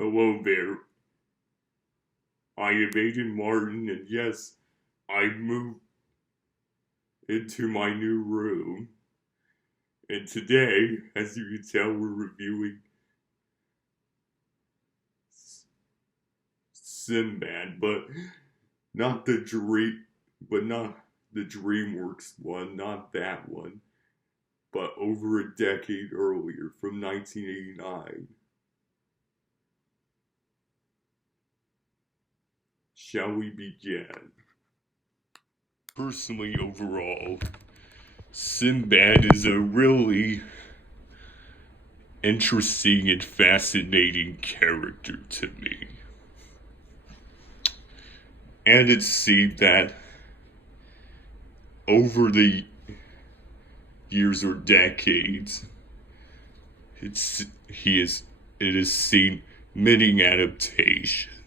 Hello there. I am Aiden Martin, and yes, I moved into my new room. And today, as you can tell, we're reviewing Sinbad, not the dream, but not the DreamWorks one, not that one, but over a decade earlier, from 1989. Shall we begin? Personally, overall, Sinbad is a really interesting and fascinating character to me. And it seemed that over the years or decades, it has seen many adaptations.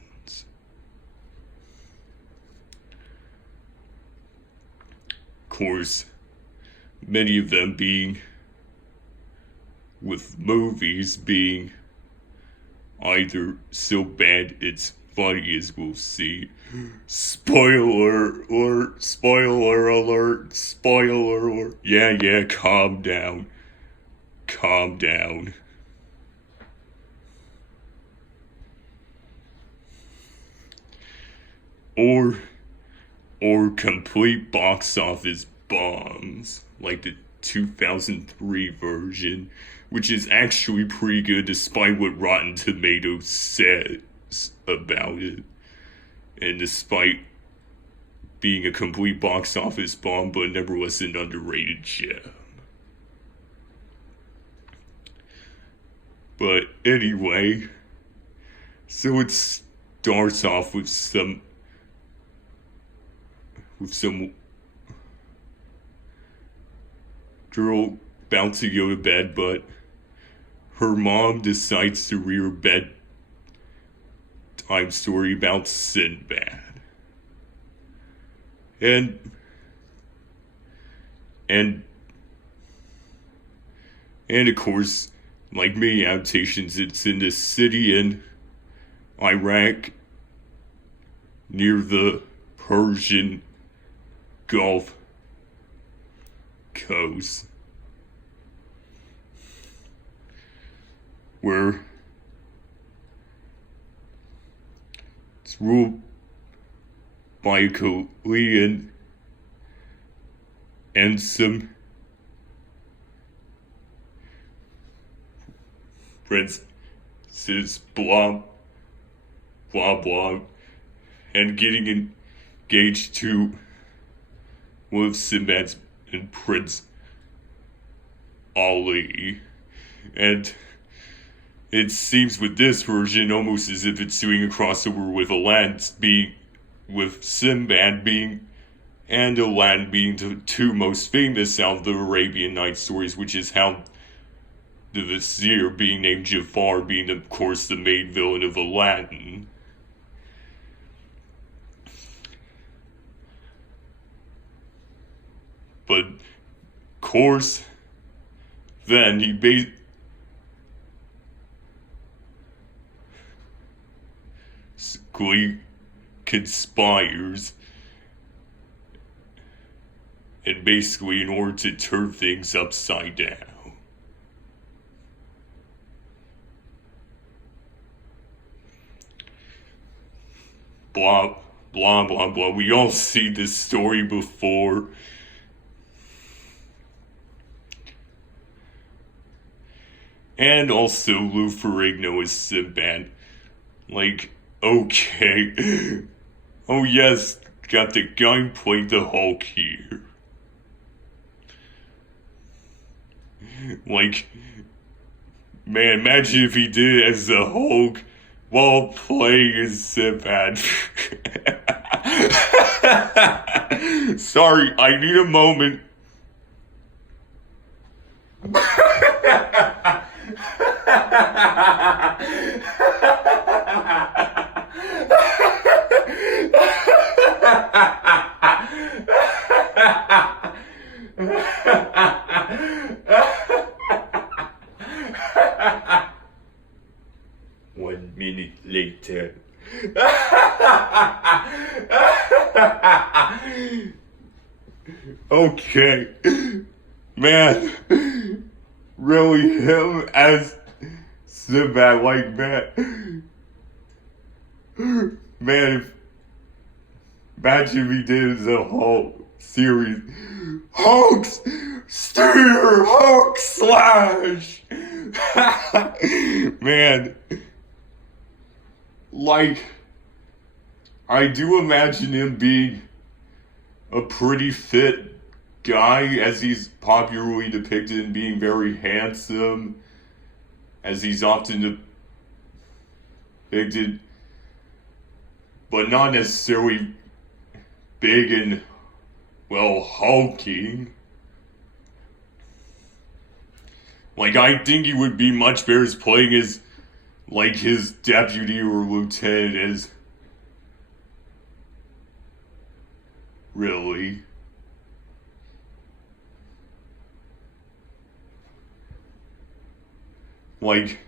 Of course, many of them being with movies being either so bad it's funny, as we'll see. Spoiler alert, spoiler alert, spoiler alert. Yeah, calm down. Calm down. Or complete box office bombs, like the 2003 version, which is actually pretty good despite what Rotten Tomatoes says about it, and despite being a complete box office bomb, but nevertheless an underrated gem. But anyway, so it starts off with some girl about to go to bed, but her mom decides to read a bedtime story about Sinbad. And of course, like many adaptations, it's in this city in Iraq near the Persian Gulf coast, where it's ruled by a Korean and some princesses, blah blah, and getting engaged to one of Sinbad's and Prince Ali. And it seems with this version almost as if it's doing a crossover with Aladdin, with Sinbad being and Aladdin being the two most famous out of the Arabian Nights stories, which is how the Vizier, being named Jafar, being of course the main villain of Aladdin. But of course, then he basically conspires, and basically in order to turn things upside down. Blah blah blah blah. We all see this story before. And also Lou Ferrigno as Sinbad. Like, okay. Oh yes, got the guy who played the Hulk here. Like, man, imagine if he did it as the Hulk while playing as Sinbad. Sorry, I need a moment. 1 minute later. Okay. Man. Really him as Sinbad like that. Man, if imagine we did the whole series. Hulk's steer, Hulk slash. Man, like, I do imagine him being a pretty fit guy, as he's popularly depicted in being very handsome, as he's often depicted, but not necessarily big and, well, hulking. Like, I think he would be much better as playing as, like, his deputy or lieutenant as, really. Like,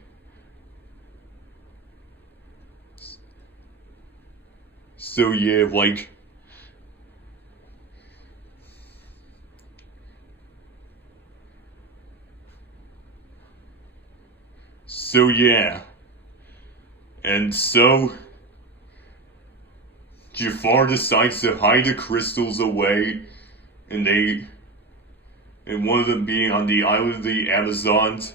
so yeah, like, so yeah, and so Jafar decides to hide the crystals away, and one of them being on the island of the Amazons.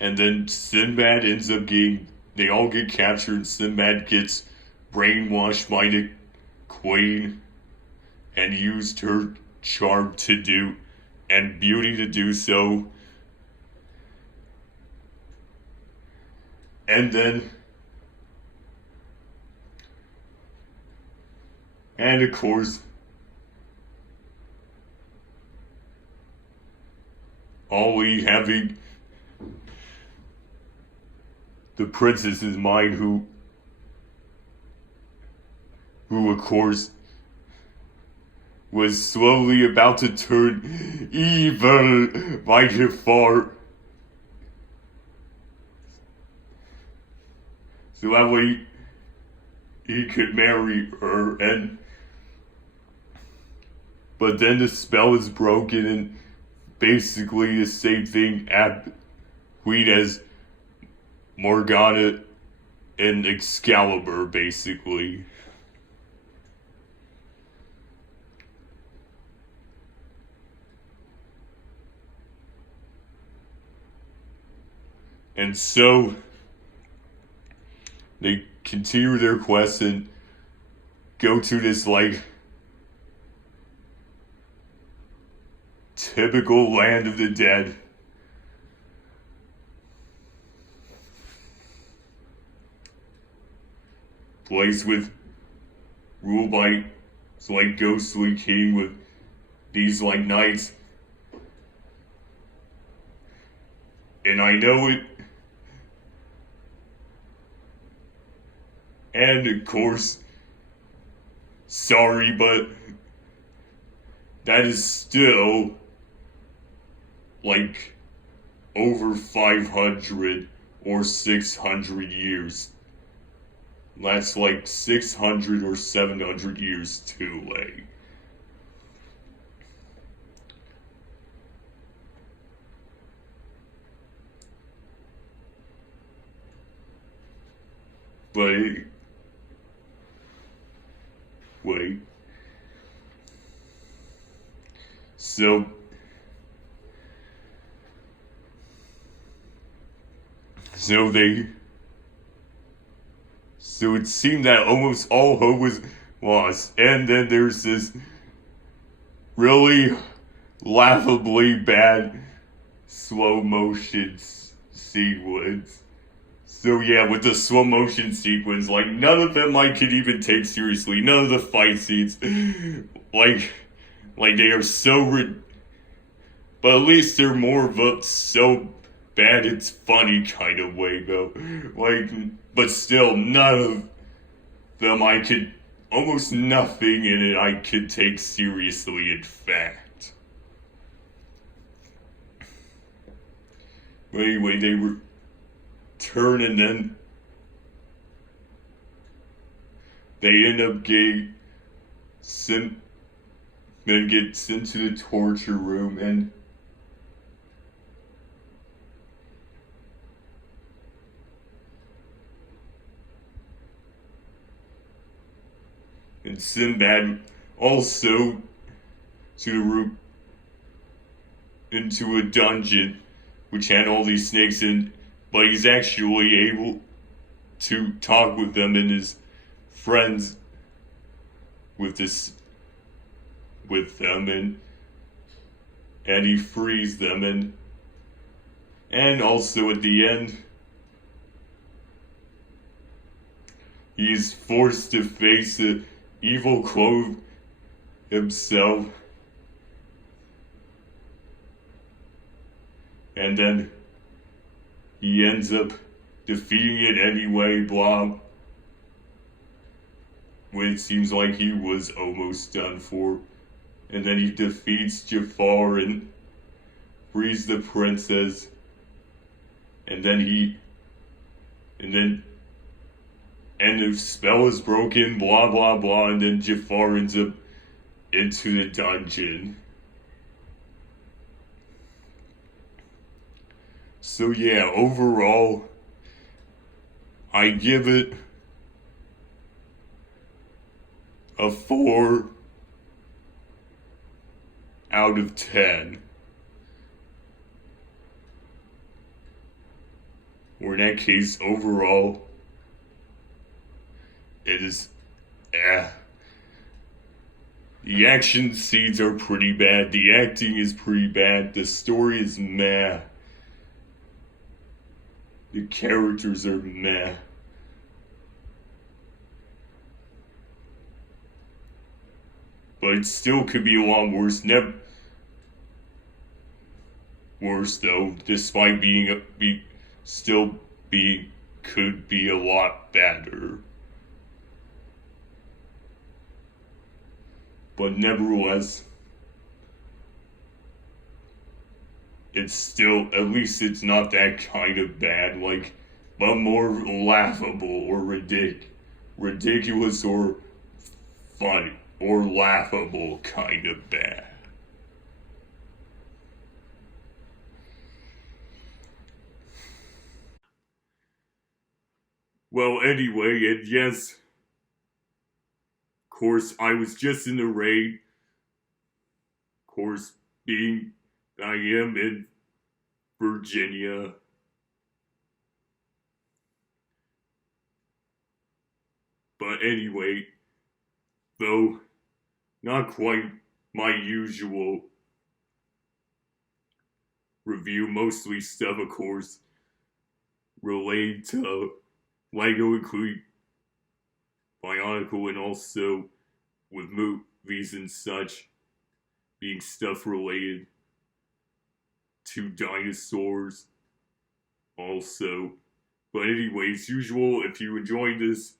And then Sinbad ends up they all get captured, and Sinbad gets brainwashed by the queen and used her charm to do, and beauty to do so. And then, and of course, Ollie having the princess's mind, who of course was slowly about to turn evil by Jafar. So that way he could marry her, but then the spell is broken, and basically the same thing happened as Morgana and Excalibur, basically. And so they continue their quest and go to this, like, typical land of the dead. Place ruled by like ghostly king with these like knights. And I know it. And of course, sorry, but that is still like over 500 or 600 years. That's like 600 or 700 years too late. But wait. So it seemed that almost all hope was lost. And then there's this really laughably bad slow motion sequence. So yeah, with the slow motion sequence, like, none of them I could even take seriously. None of the fight scenes, like they are so but at least they're more of a so bad it's funny kind of way, though. Like, but still, none of them I could, almost nothing in it I could take seriously, in fact. But anyway, turn, and then they end up getting sent, then get sent to the torture room, and Sinbad also to the room into a dungeon which had all these snakes in, but he's actually able to talk with them and is friends with them, and he frees them, and also at the end he's forced to face the evil clone himself, and then he ends up defeating it anyway, blah. When it seems like he was almost done for. And then he defeats Jafar and frees the princess. And the spell is broken, blah blah blah, and then Jafar ends up into the dungeon. So yeah, overall, I give it a 4 out of 10. Or in that case, overall, it is the action scenes are pretty bad, the acting is pretty bad, the story is meh. The characters are meh. But it still could be a lot worse. Worse though, despite could be a lot better. But nevertheless, it's still, at least it's not that kind of bad, but more laughable or ridiculous or funny or laughable kind of bad. Well, anyway, and yes, of course, I was just in the raid. Of course, being I am in Virginia. But anyway, though not quite my usual review, mostly stuff, of course, related to Lego, including Bionicle, and also with movies and such, being stuff related to dinosaurs also. But anyways, usual, if you enjoyed this,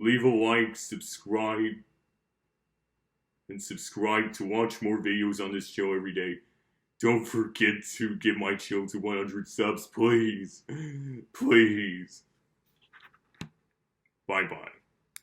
leave a like, subscribe to watch more videos on this show every day. Don't forget to get my channel to 100 subs, please. Please. Bye-bye.